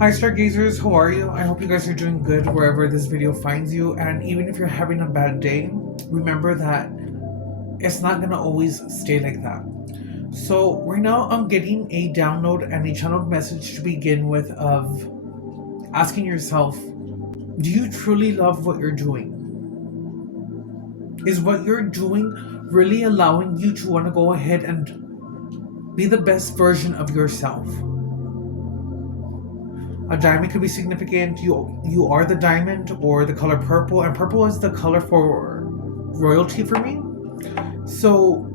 Hi Stargazers, how are you? I hope you guys are doing good wherever this video finds you, and even if you're having a bad day, remember that it's not gonna always stay like that. So right now I'm getting a download and a channeled message to begin with of asking yourself, do you truly love what you're doing? Is what you're doing really allowing you to want to go ahead and be the best version of yourself? A diamond could be significant. You are the diamond or the color purple, and purple is the color for royalty for me. So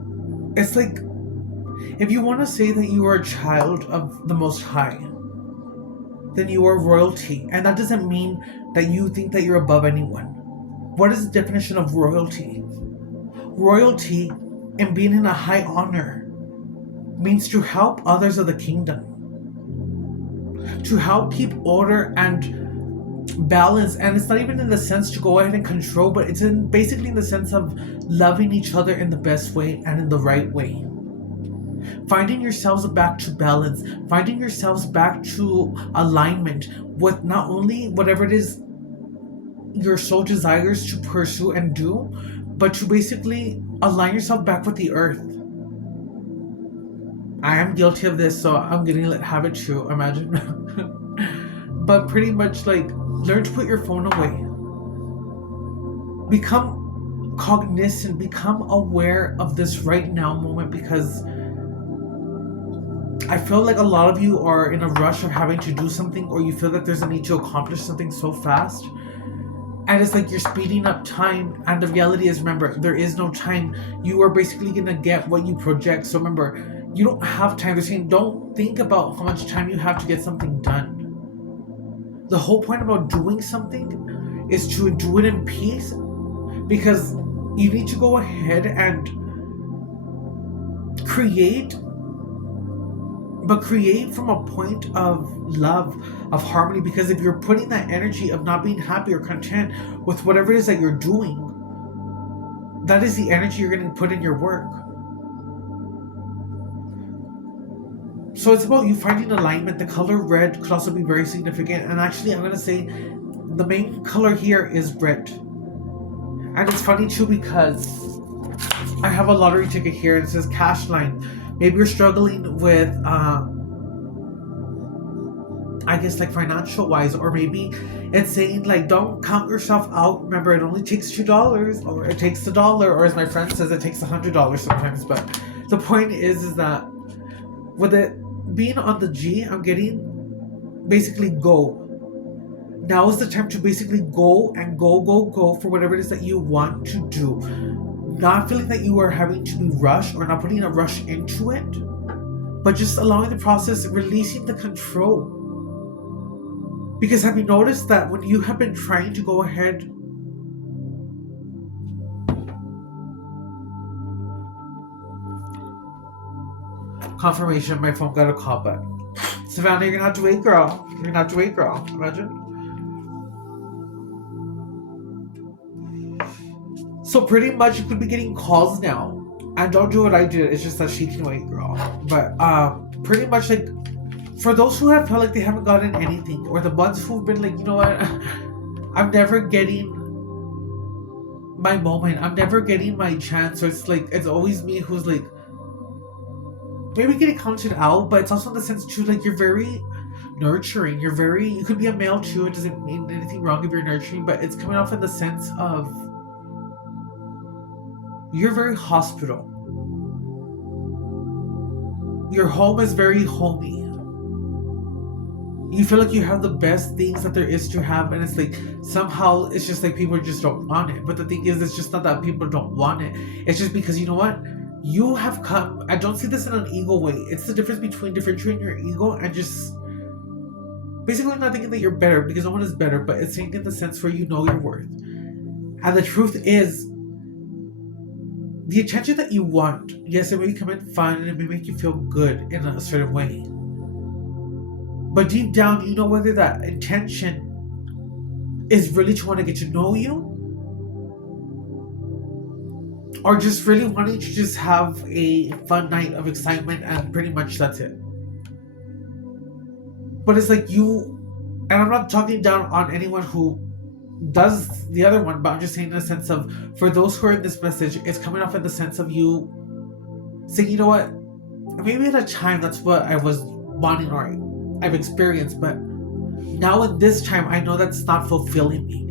it's like if you want to say that you are a child of the Most High, then you are royalty, and that doesn't mean that you think that you're above anyone. What is the definition of royalty? Royalty and being in a high honor means to help others of the kingdom, to help keep order and balance. And it's not even in the sense to go ahead and control, but it's basically in the sense of loving each other in the best way and in the right way, finding yourselves back to balance, finding yourselves back to alignment with not only whatever it is your soul desires to pursue and do, but to basically align yourself back with the earth. I am guilty of this, so I'm gonna have it too, imagine. But pretty much like learn to put your phone away. Become cognizant, become aware of this right now moment, because I feel like a lot of you are in a rush of having to do something, or you feel that there's a need to accomplish something so fast. And it's like you're speeding up time, and the reality is, remember, there is no time. You are basically gonna get what you project. So remember, you don't have time. They're saying don't think about how much time you have to get something done. The whole point about doing something is to do it in peace, because you need to go ahead and create, but create from a point of love, of harmony. Because if you're putting that energy of not being happy or content with whatever it is that you're doing, that is the energy you're going to put in your work. So it's about you finding alignment. The color red could also be very significant, and actually I'm going to say the main color here is red. And it's funny too, because I have a lottery ticket here and it says cash line. Maybe you're struggling with I guess like financial wise, or maybe it's saying like don't count yourself out. Remember, it only takes $2, or it takes $1, or as my friend says, it takes $100 sometimes. But the point is that with it being on the G, I'm getting basically go. Now is the time to basically go and go for whatever it is that you want to do. Not feeling that you are having to be rushed, or not putting a rush into it, but just allowing the process, releasing the control. Because have you noticed that when you have been trying to go ahead confirmation, my phone got a call back. Savannah, you're gonna have to wait, girl. You're gonna have to wait, girl. Imagine. So pretty much you could be getting calls now. And don't do what I did. It's just that she can wait, girl. But pretty much like for those who have felt like they haven't gotten anything, or the ones who've been like, you know what, I'm never getting my moment, I'm never getting my chance. So it's like it's always me who's like maybe getting counted out, but it's also in the sense too, like you're very nurturing. You could be a male too. It doesn't mean anything wrong if you're nurturing, but it's coming off in the sense of you're very hospital. Your home is very homey. You feel like you have the best things that there is to have, and it's like somehow it's just like people just don't want it. But the thing is, it's just not that people don't want it. It's just because, you know what, you have come. I don't see this in an ego way. It's the difference between differentiating your ego and just basically not thinking that you're better, because no one is better, but it's saying in the sense where you know your worth. And the truth is, the attention that you want, yes, it may come in fun and it may make you feel good in a certain way. But deep down, you know whether that intention is really to want to get to know you, or just really wanting to just have a fun night of excitement, and pretty much that's it. But it's like you And I'm not talking down on anyone who does the other one, but I'm just saying in the sense of, for those who are in this message, it's coming off in the sense of you saying, you know what, maybe at a time that's what I was wanting or I've experienced, but now at this time I know that's not fulfilling me.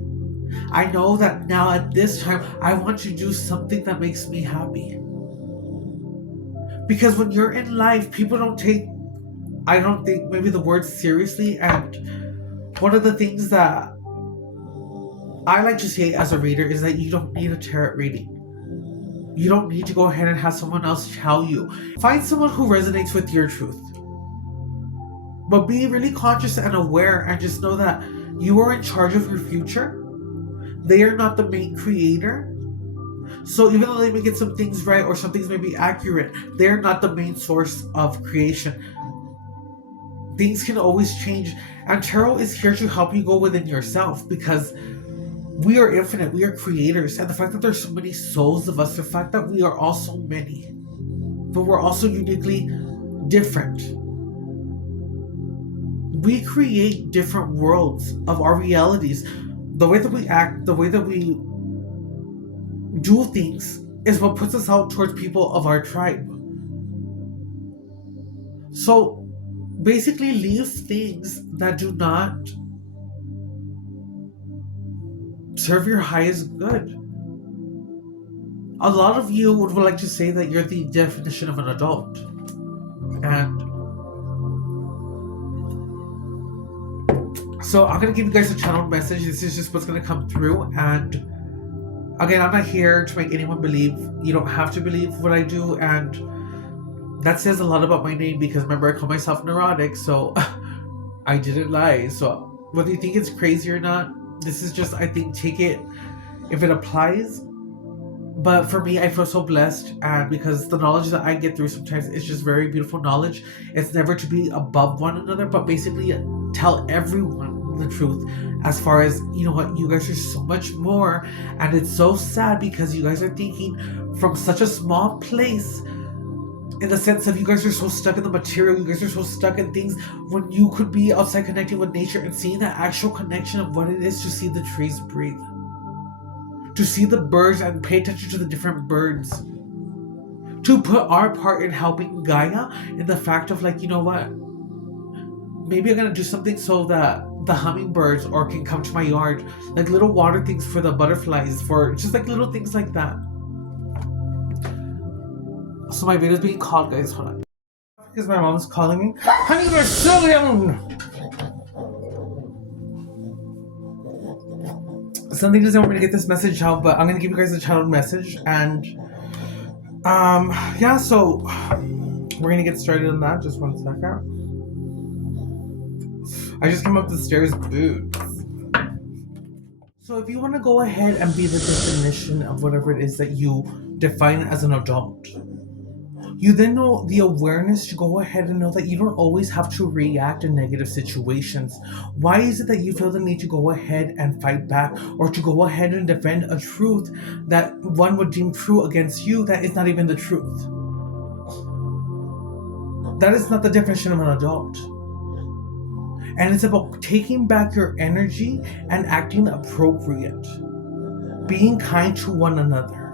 I know that now at this time I want to do something that makes me happy. Because when you're in life, people don't take, I don't think, maybe the word seriously. And one of the things that I like to say as a reader is that you don't need a tarot reading. You don't need to go ahead and have someone else tell you. Find someone who resonates with your truth. But be really conscious and aware, and just know that you are in charge of your future. They are not the main creator. So even though they may get some things right or some things may be accurate, they're not the main source of creation. Things can always change. And tarot is here to help you go within yourself, because we are infinite, we are creators. And the fact that there's so many souls of us, the fact that we are all so many, but we're also uniquely different. We create different worlds of our realities. The way that we act, the way that we do things is what puts us out towards people of our tribe. So basically leave things that do not serve your highest good. A lot of you would like to say that you're the definition of an adult. And so I'm going to give you guys a channeled message. This is just what's going to come through. And again, I'm not here to make anyone believe. You don't have to believe what I do. And that says a lot about my name, because remember, I call myself neurotic. So I didn't lie. So whether you think it's crazy or not, this is just, I think, take it if it applies. But for me, I feel so blessed, and because the knowledge that I get through sometimes is just very beautiful knowledge. It's never to be above one another, but basically tell everyone the truth, as far as, you know what, you guys are so much more. And it's so sad because you guys are thinking from such a small place, in the sense of you guys are so stuck in the material, you guys are so stuck in things, when you could be outside connecting with nature and seeing that actual connection of what it is to see the trees breathe, to see the birds and pay attention to the different birds, to put our part in helping Gaia, in the fact of, like, you know what, maybe I'm gonna do something so that the hummingbirds or can come to my yard, like little water things for the butterflies, for just like little things like that. So my video's being called, guys. Hold on. Because my mom is calling me. Honey, you're so young! Something doesn't want me to get this message out, but I'm gonna give you guys a channeled message. And yeah, so we're gonna get started on that. Just 1 second. I just came up the stairs boots. So if you want to go ahead and be the definition of whatever it is that you define as an adult, you then know the awareness to go ahead and know that you don't always have to react in negative situations. Why is it that you feel the need to go ahead and fight back, or to go ahead and defend a truth that one would deem true against you that is not even the truth? That is not the definition of an adult. And it's about taking back your energy and acting appropriate. Being kind to one another.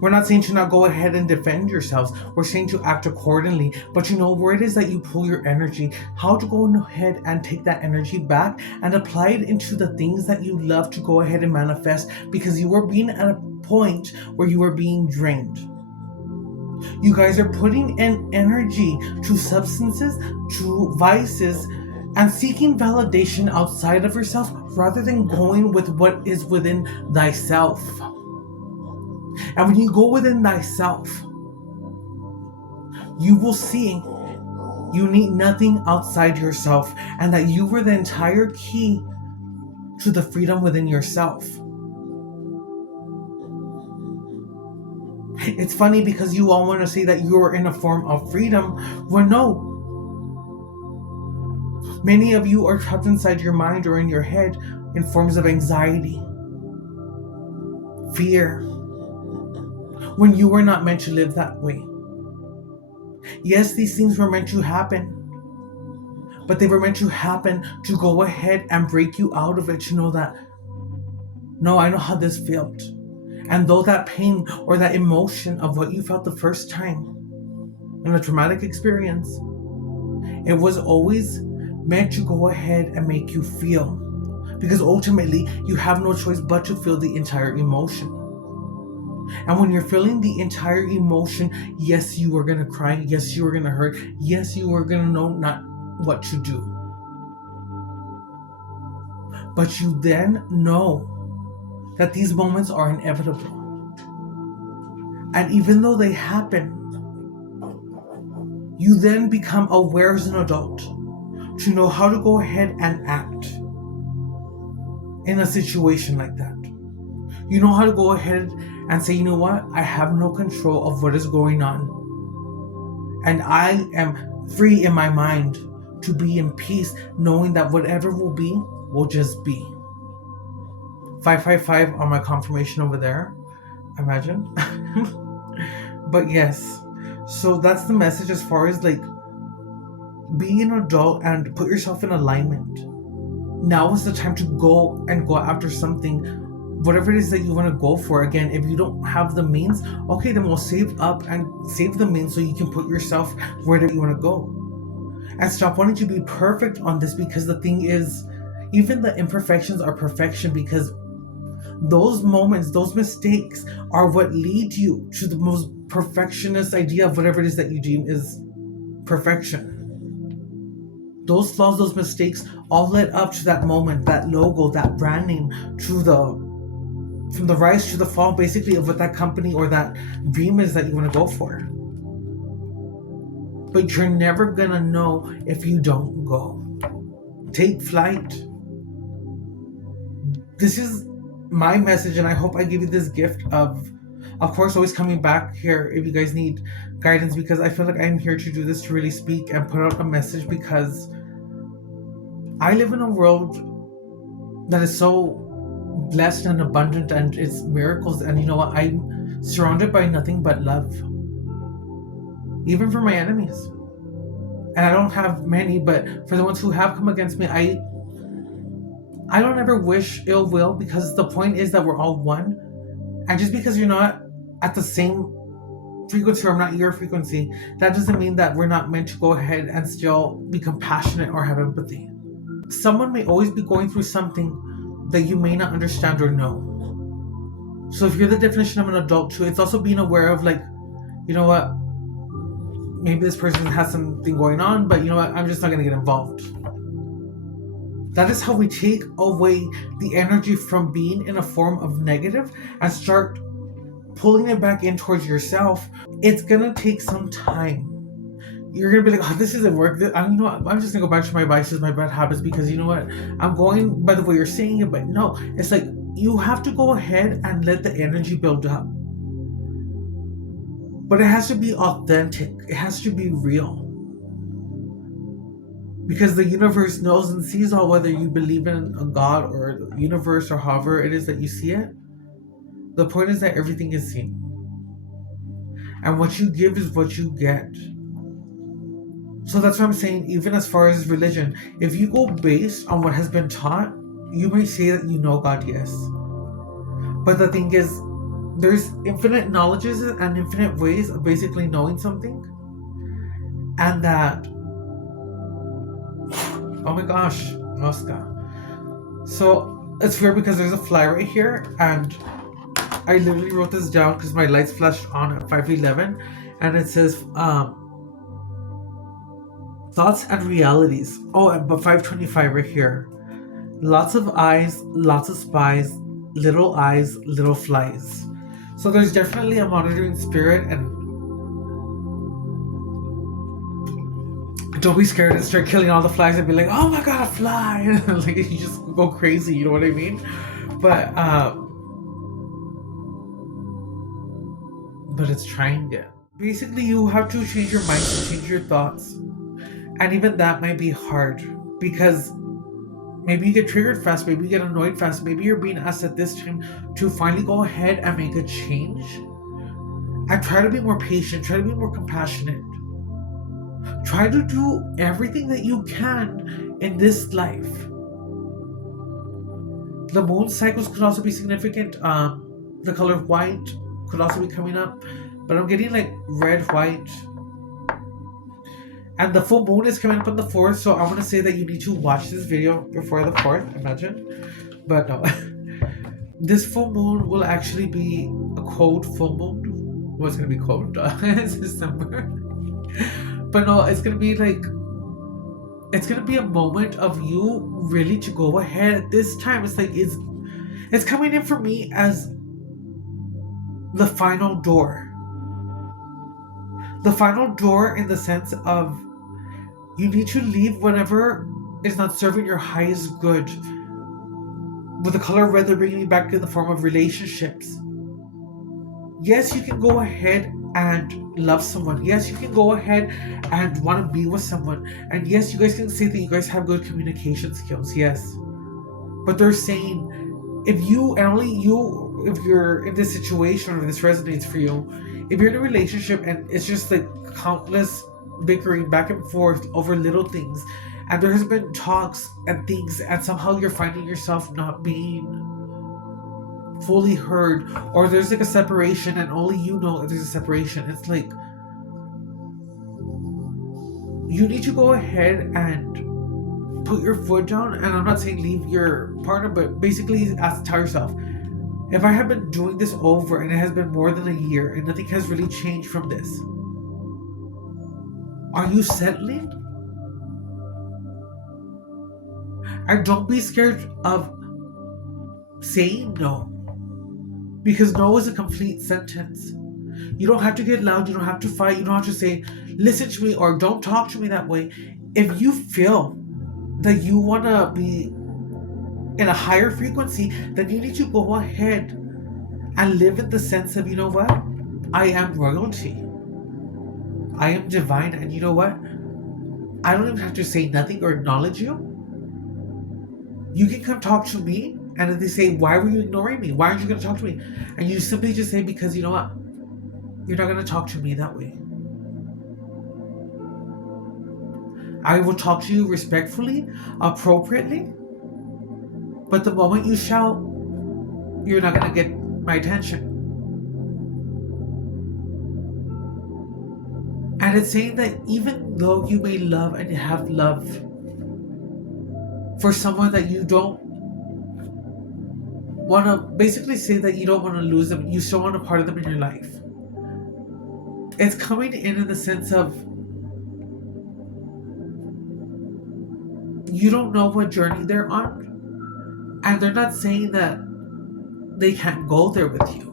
We're not saying to not go ahead and defend yourselves. We're saying to act accordingly. But you know where it is that you pull your energy, how to go ahead and take that energy back and apply it into the things that you love to go ahead and manifest, because you are being at a point where you are being drained. You guys are putting in energy to substances, to vices, and seeking validation outside of yourself rather than going with what is within thyself. And when you go within thyself, you will see you need nothing outside yourself, and that you were the entire key to the freedom within yourself. It's funny because you all want to say that you're in a form of freedom, when no. Many of you are trapped inside your mind or in your head in forms of anxiety, fear, when you were not meant to live that way. Yes, these things were meant to happen, but they were meant to happen to go ahead and break you out of it, to know that, no, I know how this felt. And though that pain or that emotion of what you felt the first time in a traumatic experience, it was always meant to go ahead and make you feel. Because ultimately, you have no choice but to feel the entire emotion. And when you're feeling the entire emotion, yes, you are going to cry. Yes, you are going to hurt. Yes, you are going to know not what to do. But you then know that these moments are inevitable. And even though they happen, you then become aware as an adult to know how to go ahead and act in a situation like that. You know how to go ahead and say, you know what? I have no control of what is going on. And I am free in my mind to be in peace, knowing that whatever will just be. 555 on my confirmation over there. Imagine. But yes. So that's the message as far as like being an adult and put yourself in alignment. Now is the time to go after something, whatever it is that you want to go for. Again, if you don't have the means, okay, then we'll save up and save the means so you can put yourself where you want to go. And stop wanting to be perfect on this, because the thing is, even the imperfections are perfection, because those moments, those mistakes are what lead you to the most perfectionist idea of whatever it is that you deem is perfection. Those flaws, those mistakes all led up to that moment, that logo, that brand name, from the rise to the fall, basically, of what that company or that dream is that you want to go for. But you're never gonna know if you don't go. Take flight. This is my message, and I hope I give you this gift of course, always coming back here if you guys need guidance, because I feel like I'm here to do this, to really speak and put out a message, because I live in a world that is so blessed and abundant, and it's miracles, and you know what, I'm surrounded by nothing but love, even for my enemies. And I don't have many, but for the ones who have come against me, I don't ever wish ill will, because the point is that we're all one. And just because you're not at the same frequency, or I'm not your frequency, that doesn't mean that we're not meant to go ahead and still be compassionate or have empathy. Someone may always be going through something that you may not understand or know. So if you're the definition of an adult too, it's also being aware of, like, you know what, maybe this person has something going on, but you know what, I'm just not going to get involved. That is how we take away the energy from being in a form of negative and start pulling it back in towards yourself. It's going to take some time. You're going to be like, oh, this isn't work. I'm just going to go back to my vices, my bad habits, because you know what? I'm going by the way you're saying it, but no. It's like you have to go ahead and let the energy build up. But it has to be authentic. It has to be real. Because the universe knows and sees all, whether you believe in a God or the universe or however it is that you see it. The point is that everything is seen. And what you give is what you get. So that's what I'm saying, even as far as religion. If you go based on what has been taught, you may say that you know God, yes. But the thing is, there's infinite knowledges and infinite ways of basically knowing something. And that, oh my gosh, Mosca. So it's weird because there's a fly right here, and I literally wrote this down because my lights flashed on at 5:11, and it says thoughts and realities. Oh, but 5:25 right here. Lots of eyes, lots of spies, little eyes, little flies. So there's definitely a monitoring spirit, and don't be scared and start killing all the flies and be like, oh my god, a fly. Like, you just go crazy, you know what I mean? But it's trying it. Basically, you have to change your mind, to change your thoughts. And even that might be hard, because maybe you get triggered fast, maybe you get annoyed fast, maybe you're being asked at this time to finally go ahead and make a change. And try to be more patient, try to be more compassionate. Try to do everything that you can in this life. The moon cycles could also be significant. The color white could also be coming up, but I'm getting like red, white. And the full moon is coming up on the 4th, so I want to say that you need to watch this video before the 4th, imagine. But no. This full moon will actually be a cold full moon. Well, it's going to be cold. It's December. But no, it's going to be like, it's going to be a moment of you really to go ahead. This time, it's like, it's coming in for me as the final door. The final door in the sense of you need to leave whatever is not serving your highest good. With the color red, they're bringing me back in the form of relationships. Yes, you can go ahead and love someone. Yes, you can go ahead and want to be with someone. And yes, you guys can say that you guys have good communication skills. Yes. But they're saying, if you, and only you, if you're in this situation or this resonates for you, if you're in a relationship and it's just like countless bickering back and forth over little things, and there has been talks and things, and somehow you're finding yourself not being fully heard, or there's like a separation and only you know that there's a separation, it's like you need to go ahead and put your foot down. And I'm not saying leave your partner, but basically tell yourself, if I have been doing this over and it has been more than a year and nothing has really changed from this, are you settling? And don't be scared of saying no, because no is a complete sentence. You don't have to get loud, you don't have to fight, you don't have to say, listen to me, or don't talk to me that way. If you feel that you want to be in a higher frequency, then you need to go ahead and live in the sense of, you know what? I am royalty. I am divine, and you know what? I don't even have to say nothing or acknowledge you. You can come talk to me, and if they say, why were you ignoring me? Why aren't you going to talk to me? And you simply just say, because you know what? You're not going to talk to me that way. I will talk to you respectfully, appropriately, but the moment you shout, you're not going to get my attention. And it's saying that even though you may love and have love for someone that you don't want to, basically say that you don't want to lose them, you still want a part of them in your life. It's coming in the sense of you don't know what journey they're on, and they're not saying that they can't go there with you.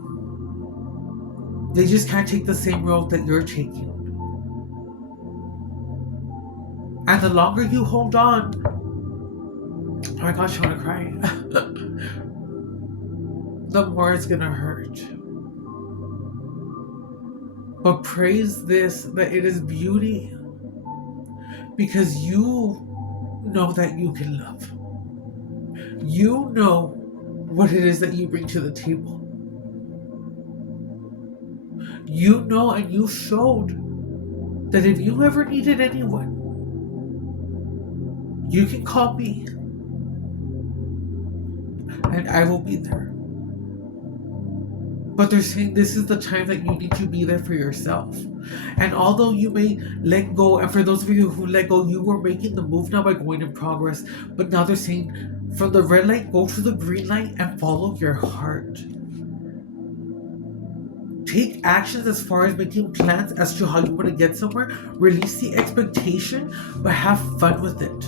They just can't take the same road that you're taking. And the longer you hold on, oh my gosh, I want to cry. The more it's gonna hurt. But praise this, that it is beauty, because you know that you can love. You know what it is that you bring to the table. You know, and you showed that if you ever needed anyone, you can call me and I will be there. But they're saying this is the time that you need to be there for yourself. And although you may let go, and for those of you who let go, you were making the move now by going in progress. But now they're saying from the red light, go to the green light and follow your heart. Take actions as far as making plans as to how you want to get somewhere. Release the expectation, but have fun with it.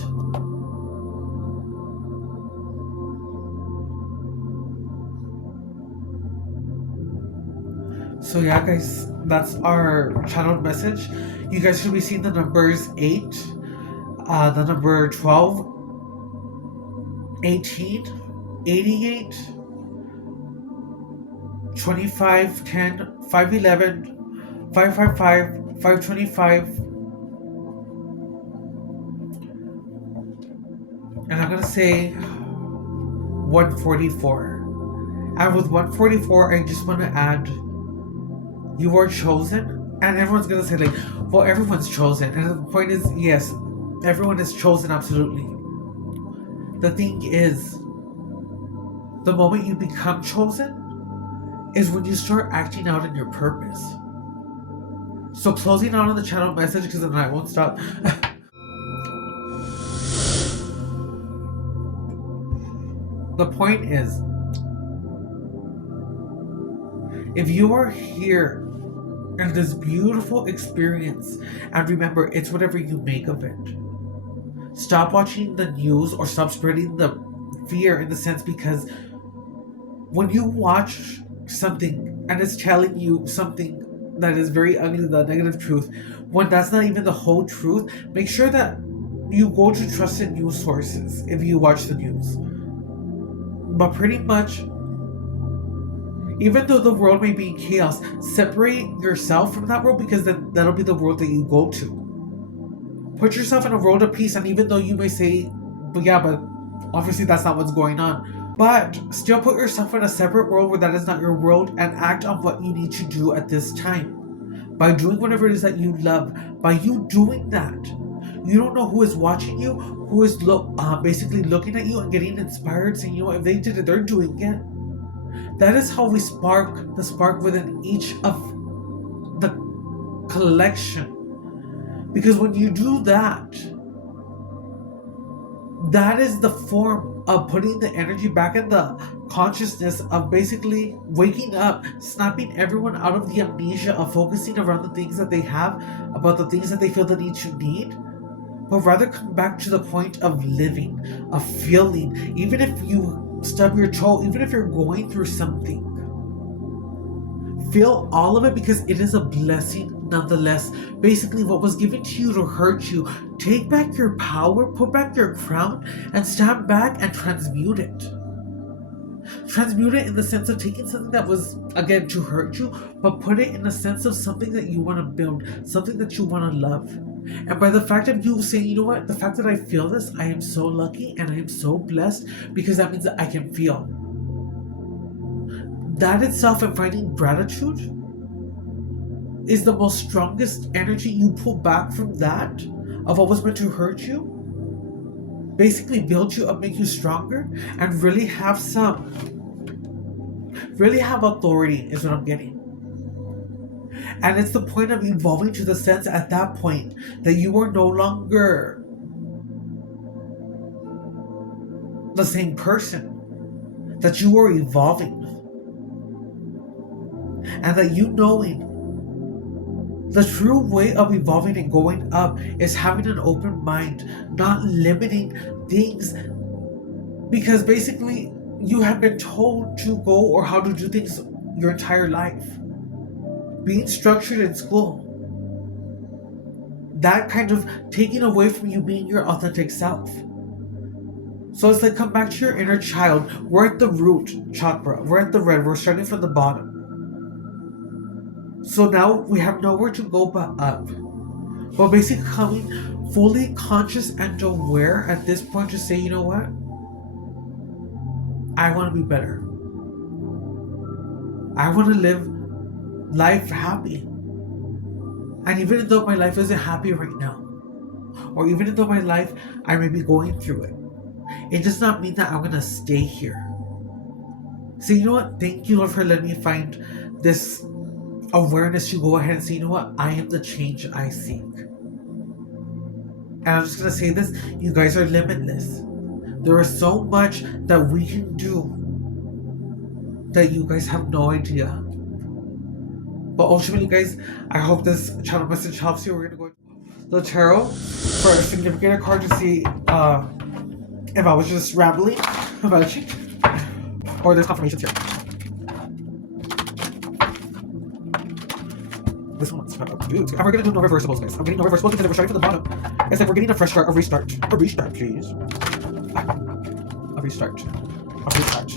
So yeah, guys, that's our channeled message. You guys should be seeing the numbers 8, the number 12, 18, 88, 25, 10, 511, 555, 525. And I'm going to say 144. And with 144, I just want to add, you are chosen, And everyone's gonna say like, well, everyone's chosen. And the point is, yes, everyone is chosen, absolutely. The thing is, the moment you become chosen is when you start acting out in your purpose. So closing out on the channel message, because then I won't stop. The point is, if you are here in this beautiful experience, and remember, it's whatever you make of it. Stop watching the news or stop spreading the fear in the sense, because when you watch something and it's telling you something that is very ugly, the negative truth, when that's not even the whole truth, make sure that you go to trusted news sources if you watch the news. But pretty much, even though the world may be in chaos, separate yourself from that world, because then that'll be the world that you go to. Put yourself in a world of peace, and even though you may say, but yeah, but obviously that's not what's going on. But still put yourself in a separate world where that is not your world, and act on what you need to do at this time. By doing whatever it is that you love, by you doing that, you don't know who is watching you, who is basically looking at you and getting inspired, saying, you know what, if they did it, they're doing it. That is how we spark the spark within each of the collection. Because when you do that, that is the form of putting the energy back in the consciousness of basically waking up, snapping everyone out of the amnesia of focusing around the things that they have, about the things that they feel the need to need, but rather come back to the point of living, of feeling. Even if you stub your toe, even if you're going through something, feel all of it, because it is a blessing nonetheless. Basically, what was given to you to hurt you, take back your power, put back your crown, and stand back and transmute it. Transmute it in the sense of taking something that was, again, to hurt you, but put it in the sense of something that you want to build, something that you want to love. And by the fact of you saying, you know what, the fact that I feel this, I am so lucky and I am so blessed, because that means that I can feel. That itself, and finding gratitude, is the most strongest energy you pull back from that, of what was meant to hurt you. Basically build you up, make you stronger, and really have authority is what I'm getting. And it's the point of evolving to the sense at that point that you are no longer the same person, that you are evolving, and that you knowing the true way of evolving and going up is having an open mind, not limiting things, because basically you have been told to go or how to do things your entire life. Being structured in school, that kind of taking away from you being your authentic self. So it's like, come back to your inner child. We're at the root chakra, we're at the red, we're starting from the bottom. So now we have nowhere to go but up. But basically coming fully conscious and aware at this point to say, you know what? I want to be better. I want to live life happy. And even though my life isn't happy right now, or even though my life, I may be going through it, it does not mean that I'm going to stay here. So you know what? Thank you, Lord, for letting me find this awareness to go ahead and say, you know what, I am the change I seek. And I'm just gonna say this, you guys are limitless. There is so much that we can do that you guys have no idea. But ultimately, guys, I hope this channel message helps you. We're gonna go the tarot for a significant card to see if I was just rambling about you, or there's confirmations here. This one's dude. And we're gonna do no reversibles, guys. I'm getting no reversibles because we're starting from the bottom. It's like we're getting a fresh start, a restart. A restart, please. A restart. A restart.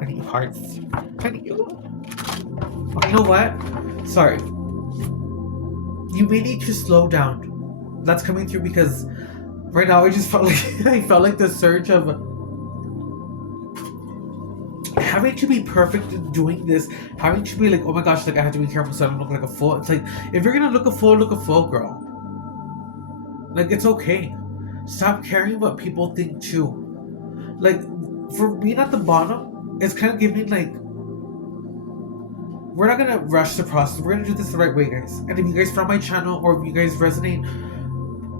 I need hearts. I need you. Oh, you know what? Sorry. You may need to slow down. That's coming through because right now I just felt like I felt like the surge of having to be perfect in doing this, having to be like, oh my gosh, like I have to be careful so I don't look like a fool. It's like, if you're gonna look a fool, girl. Like, it's okay. Stop caring what people think too. Like, for being at the bottom, it's kind of giving like, we're not gonna rush the process. We're gonna do this the right way, guys. And if you guys found my channel or if you guys resonate,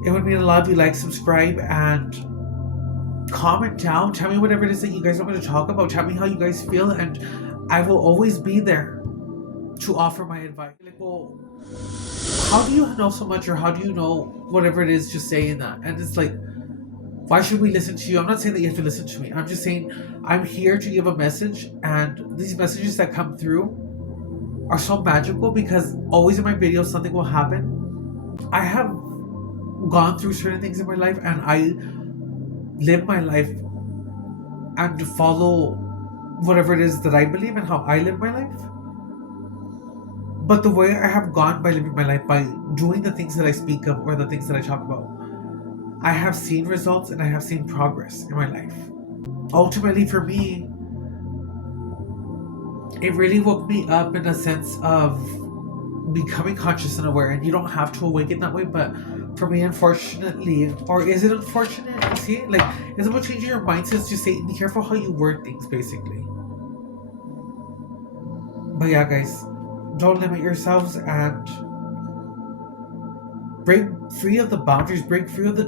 it would mean a lot if you like, subscribe, and comment down. Tell me whatever it is that you guys want me to talk about. Tell me how you guys feel, and I will always be there to offer my advice. Like, well, how do you know so much, or how do you know whatever it is just saying that? And it's like, why should we listen to you? I'm not saying that you have to listen to me. I'm just saying I'm here to give a message, and these messages that come through are so magical because always in my videos something will happen. I have gone through certain things in my life, and I live my life and follow whatever it is that I believe and how I live my life. But the way I have gone by living my life, by doing the things that I speak of or the things that I talk about, I have seen results and I have seen progress in my life. Ultimately, for me, it really woke me up in a sense of becoming conscious and aware. And you don't have to awaken that way, but for me, unfortunately, or is it unfortunate? You see, like, it's about changing your mindsets to say, be careful how you word things, basically. But yeah, guys, don't limit yourselves and break free of the boundaries, break free of the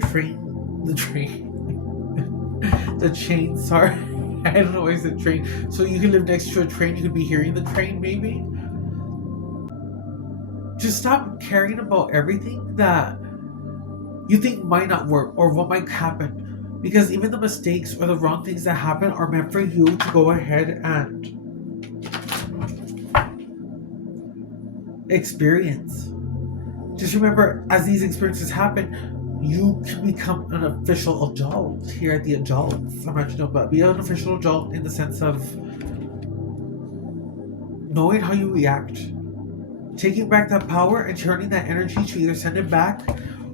chain, sorry. I don't know why I said train. So you can live next to a train, you could be hearing the train maybe. Just stop caring about everything that you think might not work or what might happen. Because even the mistakes or the wrong things that happen are meant for you to go ahead and experience. Just remember, as these experiences happen, you can become an official adult here at the Adults. I'm actually about be an official adult in the sense of knowing how you react, taking back that power and turning that energy to either send it back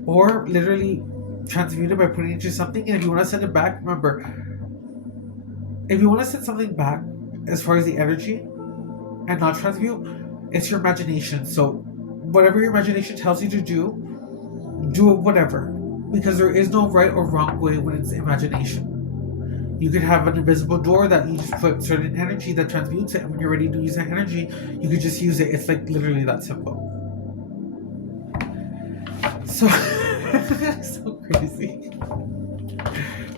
or literally transmute it by putting it into something. And if you want to send it back, remember, if you want to send something back as far as the energy and not transmute, it's your imagination. So whatever your imagination tells you to do it, whatever. Because there is no right or wrong way when it's imagination. You could have an invisible door that you just put certain energy that transmutes it, and when you're ready to use that energy, you could just use it. It's like literally that simple. So, so crazy.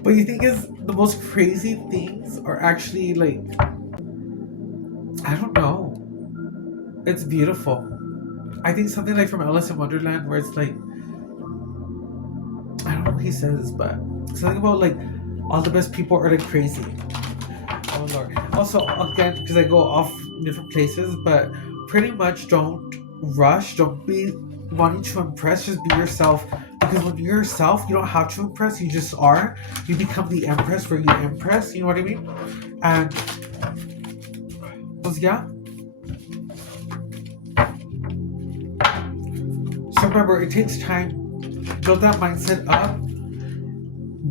But you think is the most crazy things are actually like, I don't know. It's beautiful. I think something like from Alice in Wonderland where it's like, I don't know what he says, but something about like all the best people are like crazy. Oh Lord. Also, again, because I go off different places, but pretty much don't rush. Don't be wanting to impress. Just be yourself. Because when you're yourself, you don't have to impress. You just are. You become the empress where you impress. You know what I mean? And yeah. So remember, it takes time. Build that mindset up.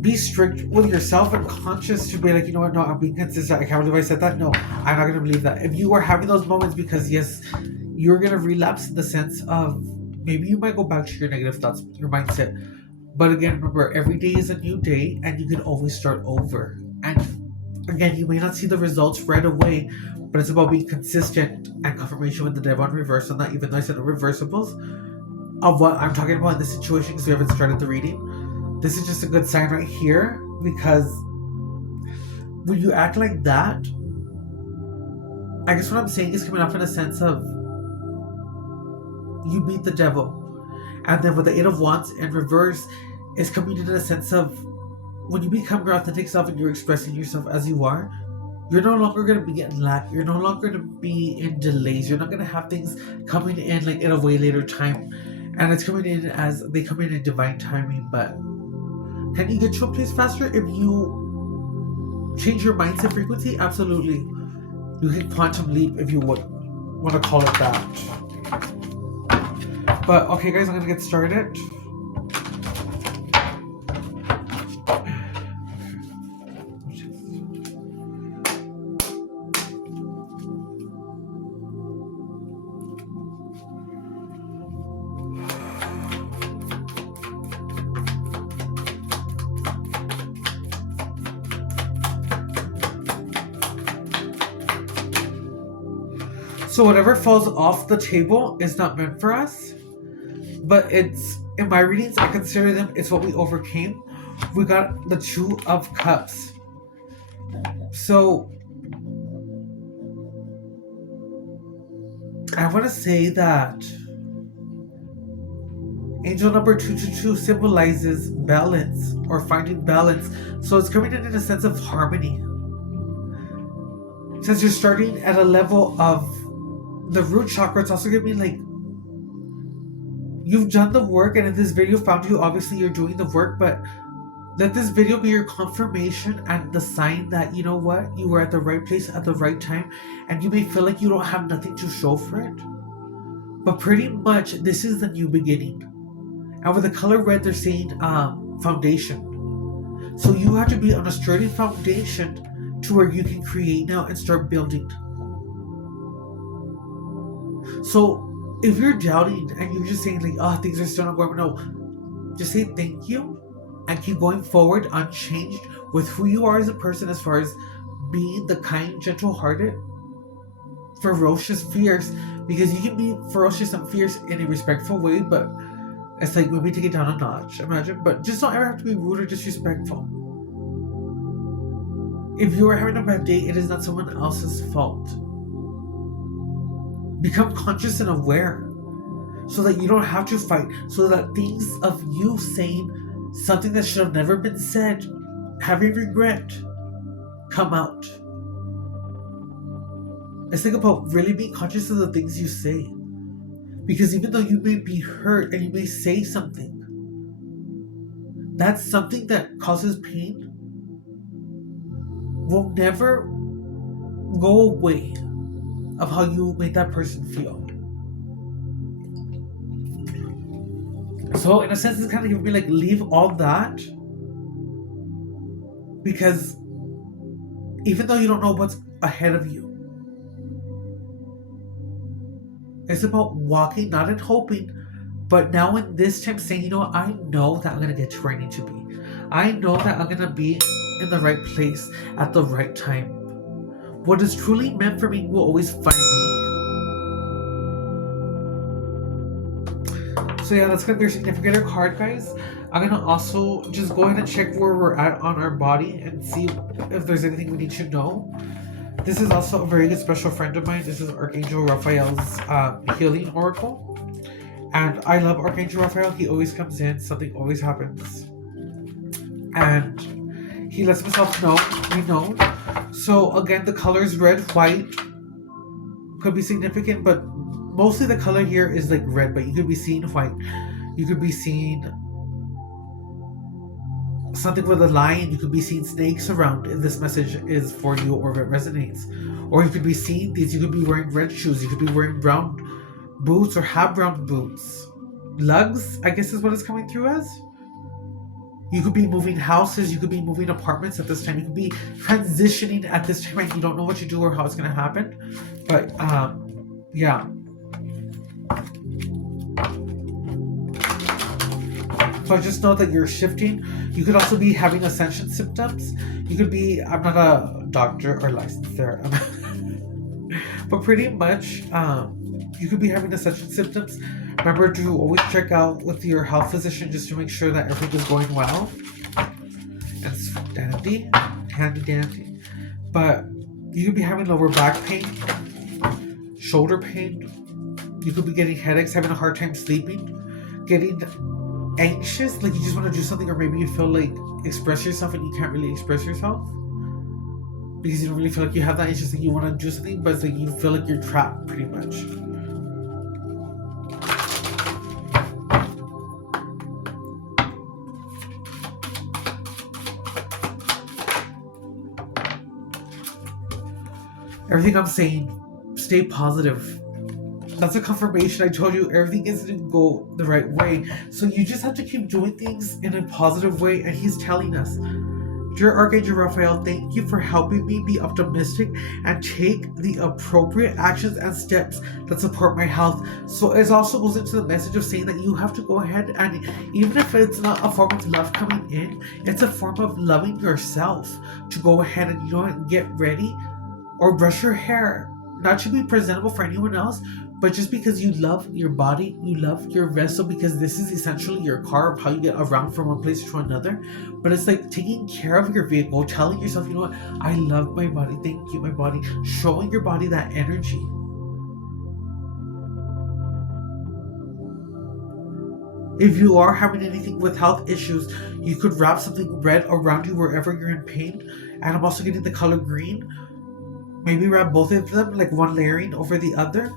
Be strict with yourself and conscious to be like, you know what, no, I'm being consistent. I can't believe I said that. No, I'm not going to believe that. If you are having those moments, because yes, you're going to relapse in the sense of maybe you might go back to your negative thoughts, your mindset. But again, remember, every day is a new day and you can always start over. And again, you may not see the results right away, but it's about being consistent and confirmation with the Devil in reverse on that, even though I said no reversables of what I'm talking about in this situation because we haven't started the reading. This is just a good sign right here, because when you act like that, I guess what I'm saying is coming off in a sense of you beat the devil. And then with the Eight of Wands in reverse is coming in a sense of when you become your authentic self and you're expressing yourself as you are, you're no longer going to be getting lack. You're no longer going to be in delays. You're not going to have things coming in like in a way later time. And it's coming in as they come in divine timing. But can you get to a place faster if you change your mindset frequency? Absolutely. You can quantum leap if you would want to call it that. But okay, guys, I'm going to get started. So whatever falls off the table is not meant for us, but it's in my readings I consider them it's what we overcame. We got the Two of Cups. So I want to say that angel number 222 symbolizes balance or finding balance. So it's coming in a sense of harmony. Since you're starting at a level of the root chakra, it's also going to be like you've done the work, and if this video found you, obviously you're doing the work, but let this video be your confirmation and the sign that, you know what, you were at the right place at the right time, and you may feel like you don't have nothing to show for it. But pretty much, this is the new beginning. And with the color red, they're saying foundation. So you have to be on a sturdy foundation to where you can create now and start building. So if you're doubting and you're just saying like, oh, things are still not going, no, just say thank you and keep going forward unchanged with who you are as a person, as far as being the kind, gentle-hearted, ferocious, fierce, because you can be ferocious and fierce in a respectful way, but it's like maybe take it down a notch, imagine. But just don't ever have to be rude or disrespectful. If you are having a bad day, it is not someone else's fault. Become conscious and aware so that you don't have to fight, so that things of you saying something that should have never been said, having regret, come out. Let's think about really being conscious of the things you say. Because even though you may be hurt and you may say something, that's something that causes pain will never go away of how you made that person feel. So in a sense, it's kind of giving me like, leave all that, because even though you don't know what's ahead of you, it's about walking, not in hoping, but now in this time saying, you know what, I know that I'm going to get to where I need to be. I know that I'm going to be in the right place at the right time. What is truly meant for me will always find me. So yeah, that's going to be your significant card, guys. I'm going to also just go ahead and check where we're at on our body and see if there's anything we need to know. This is also a very good special friend of mine. This is Archangel Raphael's healing oracle. And I love Archangel Raphael. He always comes in. Something always happens. And he lets himself know. We know. So again, the colors red, white could be significant, but mostly the color here is like red, but you could be seeing white. You could be seeing something with a lion. You could be seeing snakes around if this message is for you or if it resonates. Or you could be seeing these. You could be wearing red shoes. You could be wearing brown boots or have brown boots. Lugs, I guess, is what it's coming through as. You could be moving houses. You could be moving apartments at this time. You could be transitioning at this time and you don't know what to do or how it's going to happen. But, yeah. So just know that you're shifting. You could also be having ascension symptoms. You could be, I'm not a doctor or licensed there, but pretty much you could be having ascension symptoms. Remember to always check out with your health physician just to make sure that everything is going well. And handy dandy. But you could be having lower back pain, shoulder pain. You could be getting headaches, having a hard time sleeping, getting anxious, like you just want to do something, or maybe you feel like express yourself and you can't really express yourself because you don't really feel like you have that. It's just like you want to do something, but it's like you feel like you're trapped pretty much. Everything I'm saying, stay positive. That's a confirmation. I told you everything is going to go the right way. So you just have to keep doing things in a positive way. And he's telling us, dear Archangel Raphael, thank you for helping me be optimistic and take the appropriate actions and steps that support my health. So it also goes into the message of saying that you have to go ahead and, even if it's not a form of love coming in, it's a form of loving yourself to go ahead and, you know, get ready or brush your hair. not to be presentable for anyone else, but just because you love your body, you love your vessel, because this is essentially your car of how you get around from one place to another. But it's like taking care of your vehicle, telling yourself, you know what, I love my body, thank you, my body, showing your body that energy. If you are having anything with health issues, you could wrap something red around you wherever you're in pain. And I'm also getting the color green. Maybe wrap both of them, like one layering over the other,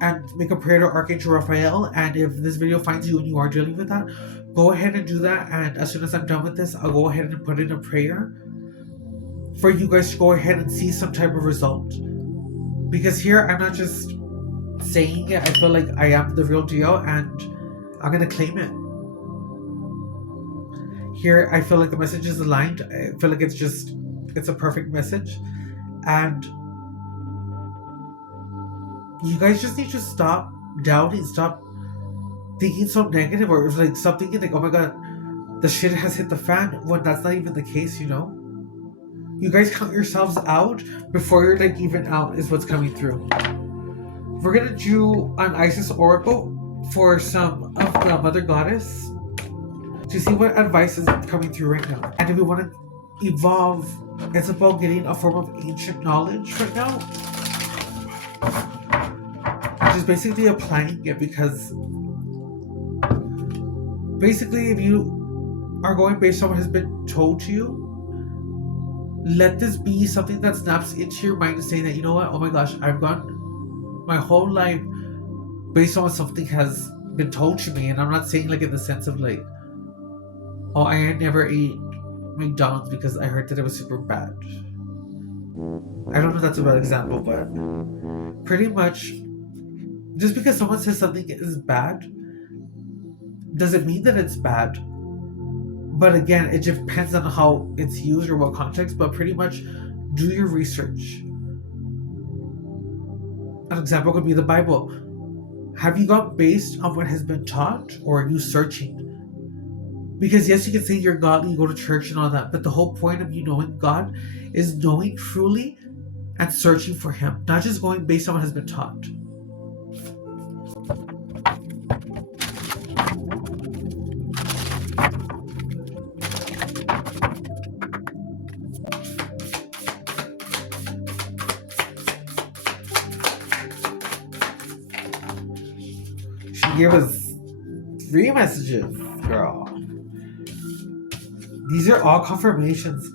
and make a prayer to Archangel Raphael. And if this video finds you and you are dealing with that, go ahead and do that. And as soon as I'm done with this, I'll go ahead and put in a prayer for you guys to go ahead and see some type of result. Because here, I'm not just saying it. I feel like I am the real deal, and I'm gonna claim it. Here, I feel like the message is aligned. I feel like it's a perfect message. And you guys just need to stop doubting, stop thinking so negative, or like stop thinking like, oh my god, the shit has hit the fan, when that's not even the case, you know? You guys count yourselves out before you're like even out is what's coming through. We're gonna do an Isis Oracle for some of the Mother Goddess to see what advice is coming through right now. And if we want to evolve, it's about getting a form of ancient knowledge right now, which is basically applying it, because basically if you are going based on what has been told to you, let this be something that snaps into your mind and saying that, you know what, oh my gosh, I've gone my whole life based on what something has been told to me. And I'm not saying like in the sense of like, oh, I never ate McDonald's because I heard that it was super bad. I don't know if that's a bad example, but pretty much just because someone says something is bad doesn't mean that it's bad. But again, it depends on how it's used or what context, but pretty much do your research. An example could be the Bible. Have you gone based on what has been taught, or are you searching? Because yes, you can say you're godly, you go to church and all that, but the whole point of you knowing God is knowing truly and searching for Him, not just going based on what has been taught. She gave us 3 messages, girl. These are all confirmations.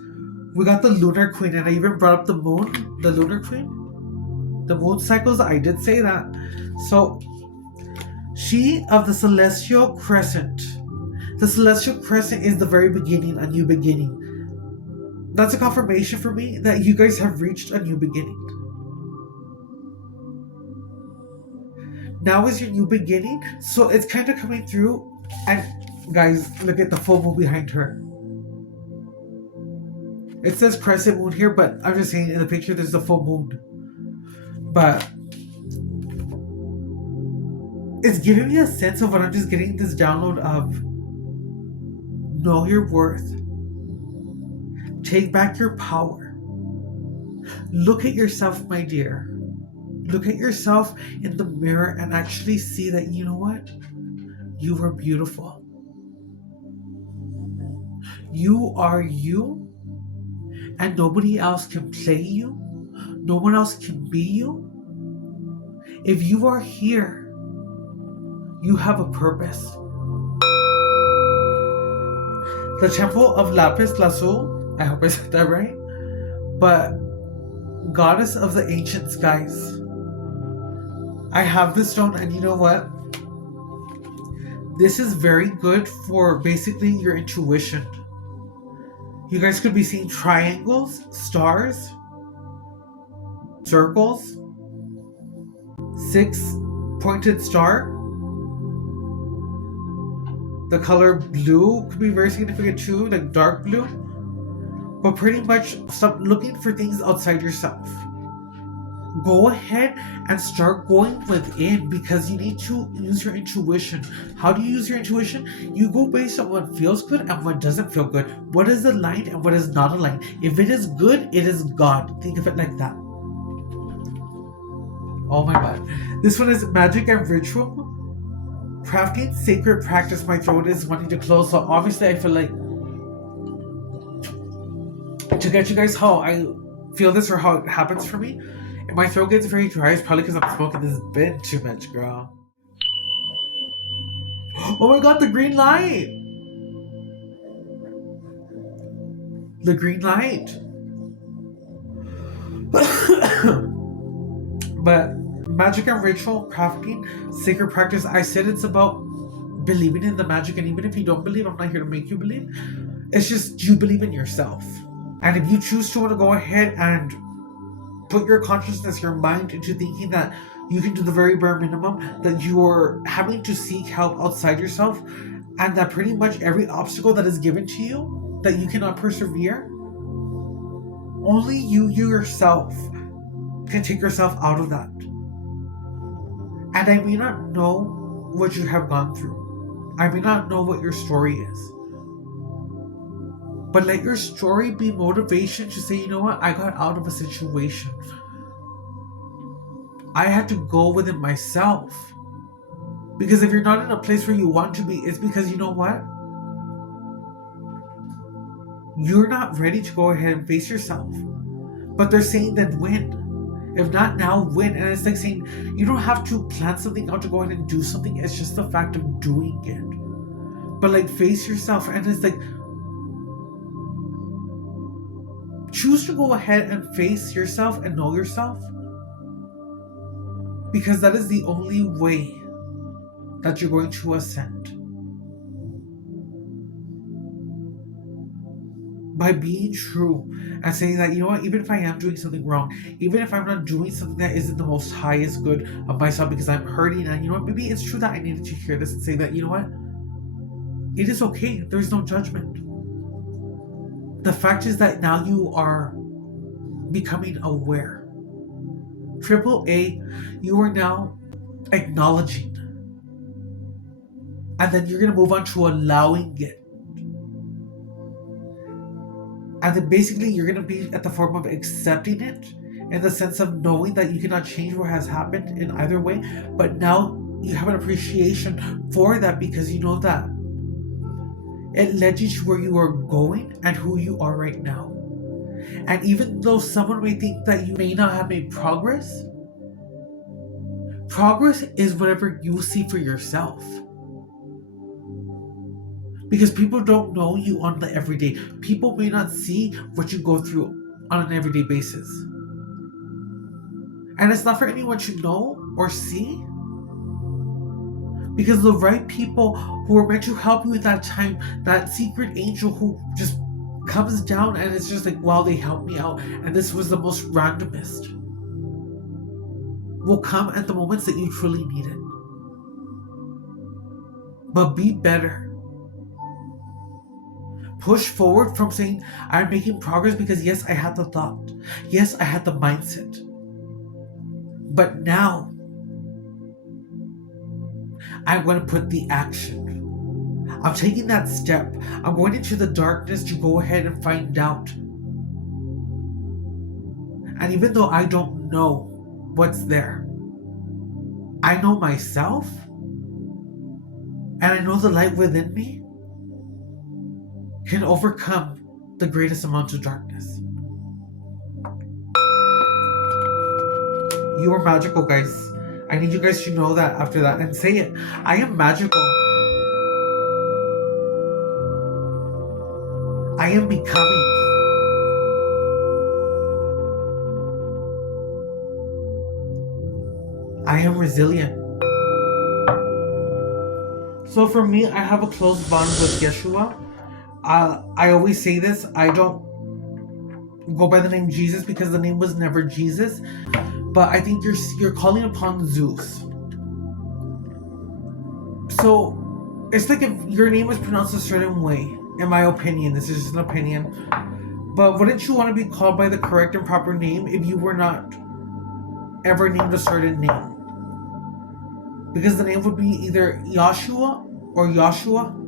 We got the Lunar Queen, and I even brought up the moon, the Lunar Queen. The moon cycles, I did say that. So, she of the Celestial Crescent. The Celestial Crescent is the very beginning, a new beginning. That's a confirmation for me that you guys have reached a new beginning. Now is your new beginning, so it's kind of coming through. And guys, look at the full moon behind her. It says crescent moon here, but I'm just saying in the picture there's the full moon. But it's giving me a sense of what I'm just getting this download of. Know your worth. Take back your power. Look at yourself, my dear. Look at yourself in the mirror and actually see that, you know what? You are beautiful. You are you. And nobody else can play you. No one else can be you. If you are here, you have a purpose. The Temple of Lapis Lazuli, I hope I said that right, but Goddess of the Ancient Skies. I have this stone, and you know what? This is very good for basically your intuition. You guys could be seeing triangles, stars, circles, 6 pointed star. The color blue could be very significant too, like dark blue. But pretty much stop looking for things outside yourself. Go ahead and start going within, because you need to use your intuition. How do you use your intuition? You go based on what feels good and what doesn't feel good. What is aligned and what is not aligned. If it is good, it is God. Think of it like that. Oh my god. This one is magic and ritual. Crafting sacred practice. My throat is wanting to close, so obviously I feel like to get you guys how I feel this or how it happens for me. If my throat gets very dry, it's probably because I'm smoking this bit too much, girl. Oh my god, the green light! The green light. But magic and ritual, crafting, sacred practice. I said it's about believing in the magic, and even if you don't believe, I'm not here to make you believe. It's just you believe in yourself. And if you choose to want to go ahead and put your consciousness, your mind into thinking that you can do the very bare minimum, that you are having to seek help outside yourself, and that pretty much every obstacle that is given to you, that you cannot persevere, only you yourself can take yourself out of that. And I may not know what you have gone through. I may not know what your story is. But let your story be motivation to say, you know what, I got out of a situation. I had to go within myself. Because if you're not in a place where you want to be, it's because, you know what? You're not ready to go ahead and face yourself. But they're saying that when. If not now, when. And it's like saying, you don't have to plan something out to go ahead and do something. It's just the fact of doing it. But like, face yourself. And it's like, choose to go ahead and face yourself and know yourself. Because that is the only way that you're going to ascend. By being true and saying that, you know what, even if I am doing something wrong, even if I'm not doing something that isn't the most highest good of myself because I'm hurting, and you know what, maybe it's true that I needed to hear this and say that, you know what, it is okay. There's no judgment. The fact is that now you are becoming aware. AAA, you are now acknowledging. And then you're going to move on to allowing it. And then basically you're going to be at the form of accepting it, in the sense of knowing that you cannot change what has happened in either way. But now you have an appreciation for that because you know that it led you to where you are going and who you are right now. And even though someone may think that you may not have made progress, progress is whatever you see for yourself. Because people don't know you on the everyday. People may not see what you go through on an everyday basis. And it's not for anyone to know or see. Because the right people who are meant to help you at that time, that secret angel who just comes down and it's just like, wow, they helped me out. And this was the most randomest. Will come at the moments that you truly need it. But be better. Push forward from saying, I'm making progress because yes, I had the thought. Yes, I had the mindset. But now, I'm going to put the action. I'm taking that step. I'm going into the darkness to go ahead and find out. And even though I don't know what's there, I know myself. And I know the light within me can overcome the greatest amount of darkness. You are magical, guys. I need you guys to know that after that and say it. I am magical. I am becoming. I am resilient. So for me, I have a close bond with Yeshua. I always say this, I don't go by the name Jesus because the name was never Jesus, but I think you're calling upon Zeus. So it's like if your name was pronounced a certain way, in my opinion, this is just an opinion, but wouldn't you want to be called by the correct and proper name if you were not ever named a certain name? Because the name would be either Yahshua or Yahshua.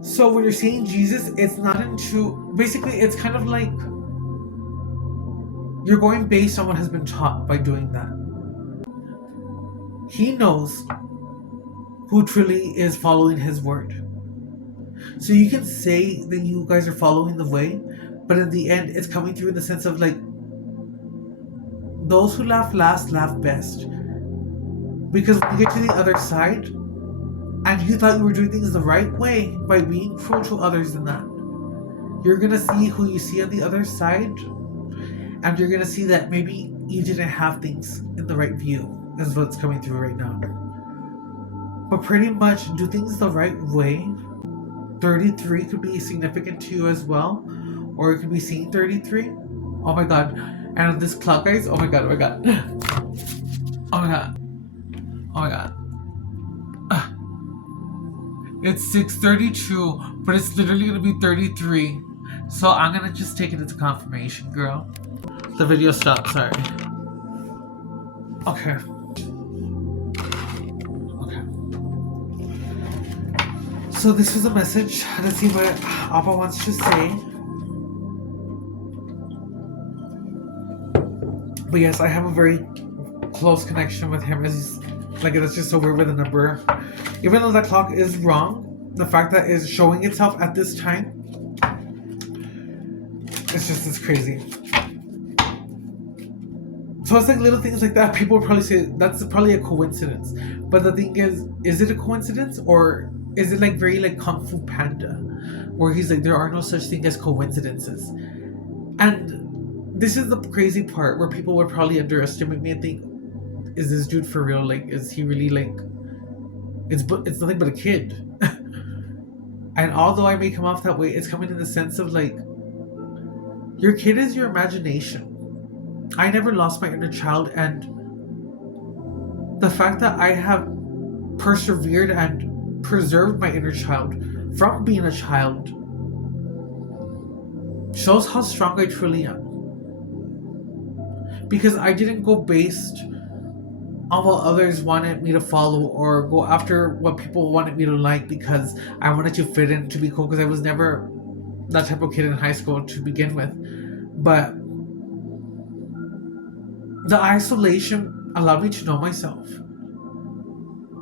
So when you're saying Jesus, it's not into, basically it's kind of like you're going based on what has been taught by doing that. He knows who truly is following his word. So you can say that you guys are following the way, but in the end, it's coming through in the sense of like, those who laugh last laugh best. Because when you get to the other side, and you thought you were doing things the right way by being cruel to others in that, you're gonna see who you see on the other side, and you're gonna see that maybe you didn't have things in the right view, is what's coming through right now. But pretty much do things the right way. 33 could be significant to you as well, or it could be seeing 33. Oh my god. And on this clock, guys, oh my god, oh my god. Oh my god. Oh my god. It's 6:32, but it's literally gonna be 33. So I'm gonna just take it as a confirmation, girl. The video stopped, sorry. Okay. So this was a message. Let's see what Abba wants to say. But yes, I have a very close connection with him. As like, that's just so weird with the number. Even though that clock is wrong, the fact that it's showing itself at this time, it's crazy. So it's like little things like that. People would probably say that's probably a coincidence. But the thing is it a coincidence, or is it like very like Kung Fu Panda, where he's like, there are no such thing as coincidences? And this is the crazy part where people would probably underestimate me and think, is this dude for real? Like, is he really like, it's nothing but a kid. And although I may come off that way, it's coming in the sense of like, your kid is your imagination. I never lost my inner child, and the fact that I have persevered and preserved my inner child from being a child shows how strong I truly am. Because I didn't go based on what others wanted me to follow, or go after what people wanted me to like because I wanted to fit in, to be cool, because I was never that type of kid in high school to begin with. But the isolation allowed me to know myself.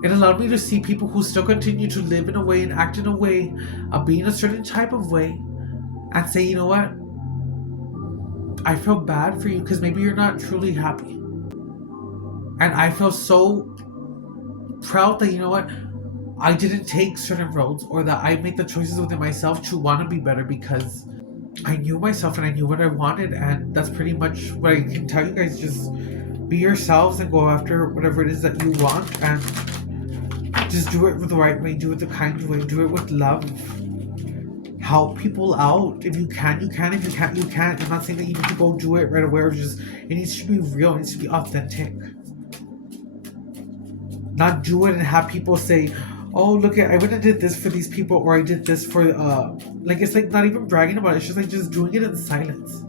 It allowed me to see people who still continue to live in a way and act in a way of being a certain type of way, and say, you know what? I feel bad for you because maybe you're not truly happy. And I feel so proud that, you know what? I didn't take certain roads, or that I made the choices within myself to want to be better, because I knew myself and I knew what I wanted. And that's pretty much what I can tell you guys. Just be yourselves and go after whatever it is that you want, and just do it the right way, do it the kind way, do it with love. Help people out. If you can, you can. If you can't, you can't. I'm not saying that you need to go do it right away, or just, it needs to be real, it needs to be authentic. Not do it and have people say, oh, look, I went and did this for these people, or I did this for, like, it's like not even bragging about it. It's just like just doing it in silence.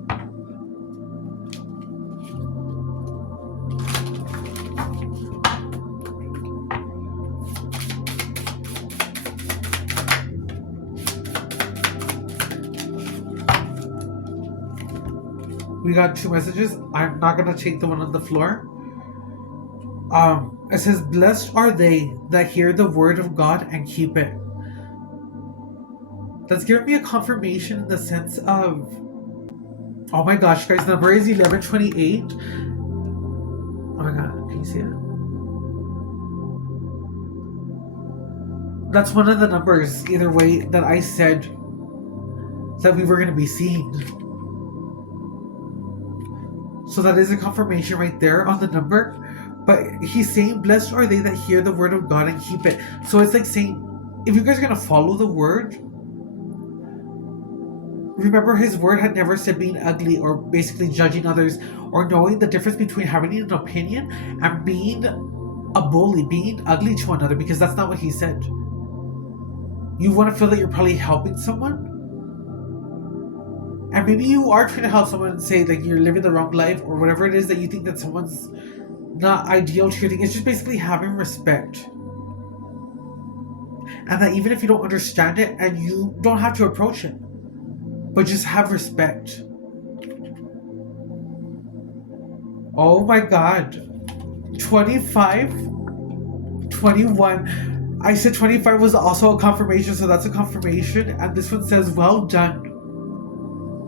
We got 2 messages. I'm not gonna take the one on the floor. It says, blessed are they that hear the word of God and keep it. That's giving me a confirmation in the sense of, oh my gosh, guys, the number is 1128. Oh my god, can you see it? That's one of the numbers, either way, that I said that we were going to be seeing. So that is a confirmation right there on the number. But he's saying, blessed are they that hear the word of God and keep it. So it's like saying, if you guys are going to follow the word, remember his word had never said being ugly, or basically judging others, or knowing the difference between having an opinion and being a bully, being ugly to another, because that's not what he said. You want to feel that you're probably helping someone, and maybe you are trying to help someone and say like you're living the wrong life, or whatever it is that you think that someone's not ideal to your thing. It's just basically having respect, and that even if you don't understand it, and you don't have to approach it, but just have respect. Oh my god, 25. 21. I said 25 was also a confirmation, so that's a confirmation. And this one says, well done,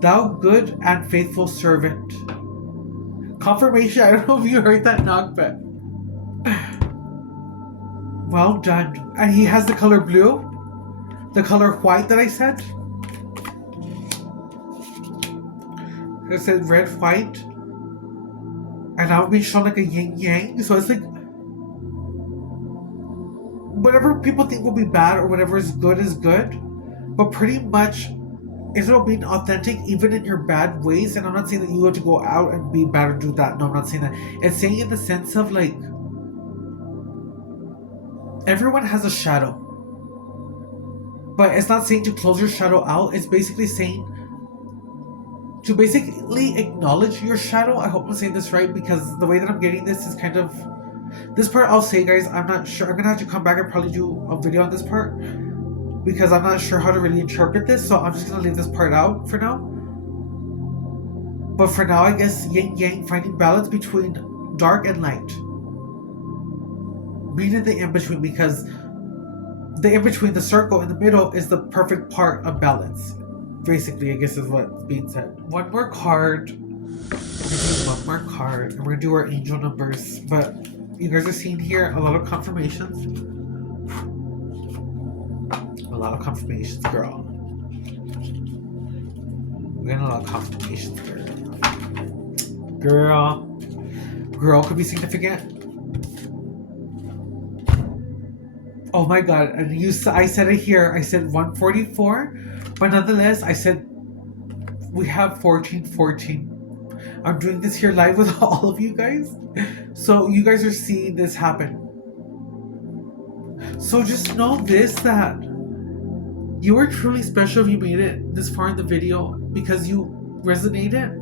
thou good and faithful servant. Confirmation. I don't know if you heard that knock, but well done. And he has the color blue, the color white that I said. It said red, white, and now being shown like a yin yang. So it's like whatever people think will be bad or whatever is good, but pretty much it's about being authentic even in your bad ways. And I'm not saying that you have to go out and be bad or do that. No, I'm not saying that. It's saying in the sense of like everyone has a shadow, but it's not saying to close your shadow out. It's basically saying to basically acknowledge your shadow. I hope I'm saying this right, because the way that I'm getting this is kind of, this part I'll say, guys, I'm not sure. I'm gonna have to come back and probably do a video on this part because I'm not sure how to really interpret this, so I'm just gonna leave this part out for now. But for now, I guess yin yang, finding balance between dark and light, being in the in-between, because the in-between, the circle in the middle, is the perfect part of balance. Basically, I guess is what's being said. One more card. One more card. And we're gonna do our angel numbers. But you guys are seeing here a lot of confirmations. A lot of confirmations, girl. We're getting a lot of confirmations, girl. Girl could be significant. Oh my god, and I said it here. I said 144. But nonetheless, I said we have 1414. I'm doing this here live with all of you guys. So you guys are seeing this happen. So just know this, that you are truly special if you made it this far in the video because you resonated.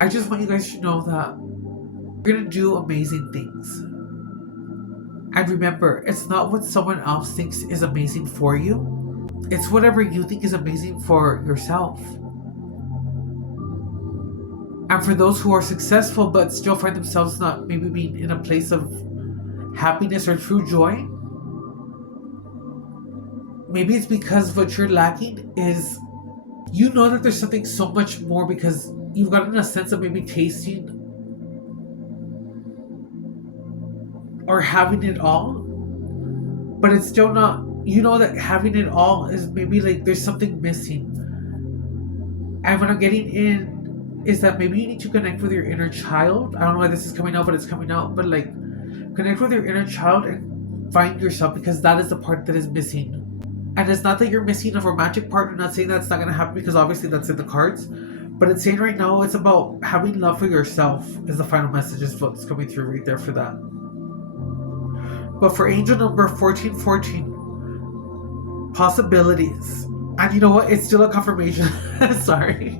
I just want you guys to know that we're going to do amazing things. And remember, it's not what someone else thinks is amazing for you. It's whatever you think is amazing for yourself. And for those who are successful but still find themselves not maybe being in a place of happiness or true joy, maybe it's because what you're lacking is, you know that there's something so much more, because you've gotten a sense of maybe tasting or having it all, but it's still not. You know that having it all is maybe like there's something missing. And what I'm getting in is that maybe you need to connect with your inner child. I don't know why this is coming out, but it's coming out. But like, connect with your inner child and find yourself, because that is the part that is missing. And it's not that you're missing a romantic part. I'm not saying that's not going to happen, because obviously that's in the cards. But it's saying right now it's about having love for yourself is the final message, is what's coming through right there for that. But for angel number 1414, possibilities. And you know what? It's still a confirmation. Sorry.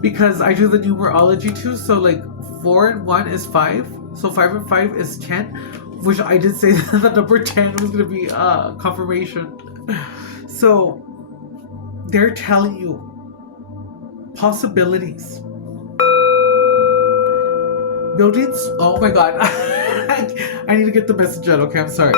Because I do the numerology too. So like 4 and 1 is 5. So 5 and 5 is 10. Which I did say that the number 10 was going to be confirmation. So they're telling you possibilities. Buildings. Oh my god. I need to get the message out. Okay, I'm sorry.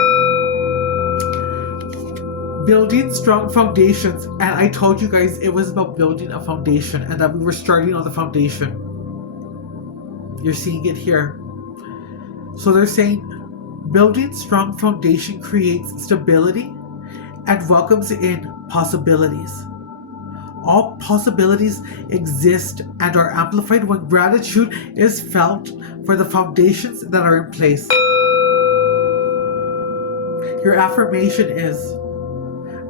Building strong foundations. And I told you guys it was about building a foundation and that we were starting on the foundation. You're seeing it here. So they're saying building strong foundation creates stability and welcomes in possibilities. All possibilities exist and are amplified when gratitude is felt for the foundations that are in place. Your affirmation is,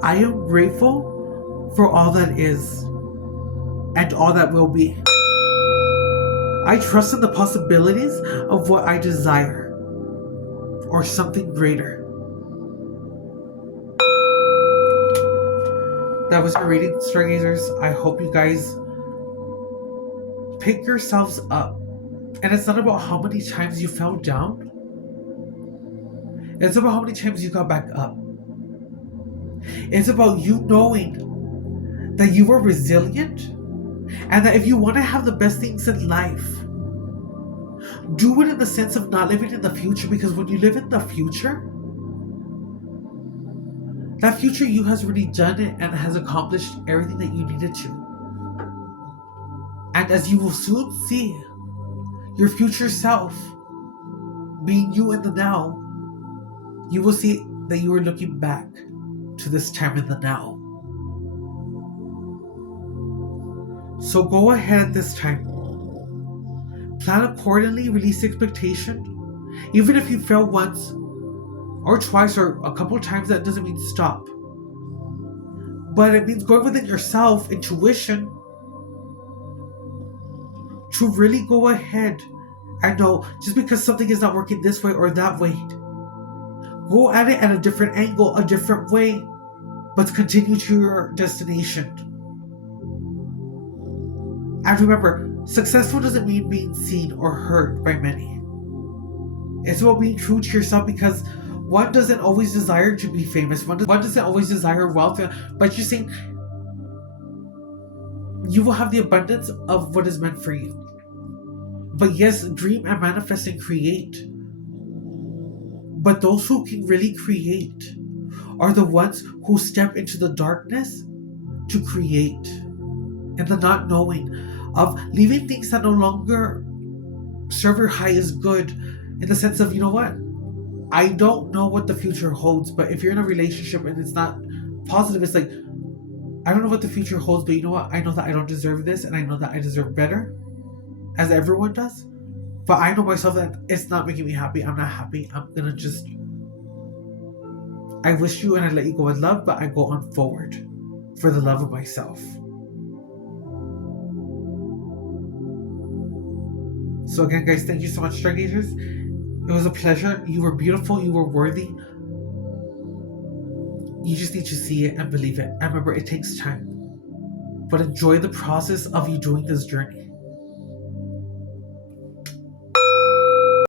I am grateful for all that is and all that will be. I trust in the possibilities of what I desire or something greater. That was your reading, Stargazers. I hope you guys pick yourselves up. And it's not about how many times you fell down. It's about how many times you got back up. It's about you knowing that you are resilient and that if you want to have the best things in life, Do it in the sense of not living in the future, because when you live in the future, that future you has already done it and has accomplished everything that you needed to. And as you will soon see, your future self, being you in the now, you will see that you are looking back to this time in the now. So go ahead this time. Plan accordingly, release expectation. Even if you fail once or twice or a couple of times, that doesn't mean stop. But it means going within yourself, intuition, to really go ahead and know just because something is not working this way or that way, go at it at a different angle, a different way, but continue to your destination. And remember, successful doesn't mean being seen or heard by many. It's about being true to yourself, because one doesn't always desire to be famous. One doesn't always desire wealth. But you're saying you will have the abundance of what is meant for you. But yes, dream and manifest and create. But those who can really create are the ones who step into the darkness to create. And the not knowing of leaving things that no longer serve your highest good, in the sense of, you know what? I don't know what the future holds, but if you're in a relationship and it's not positive, it's like, I don't know what the future holds, but you know what? I know that I don't deserve this, and I know that I deserve better, as everyone does. But I know myself that it's not making me happy. I'm not happy. I'm gonna just, I wish you and I let you go with love, but I go on forward for the love of myself. So again, guys, thank you so much, Stargazers. It was a pleasure. You were beautiful. You were worthy. You just need to see it and believe it. And remember, it takes time. But enjoy the process of you doing this journey.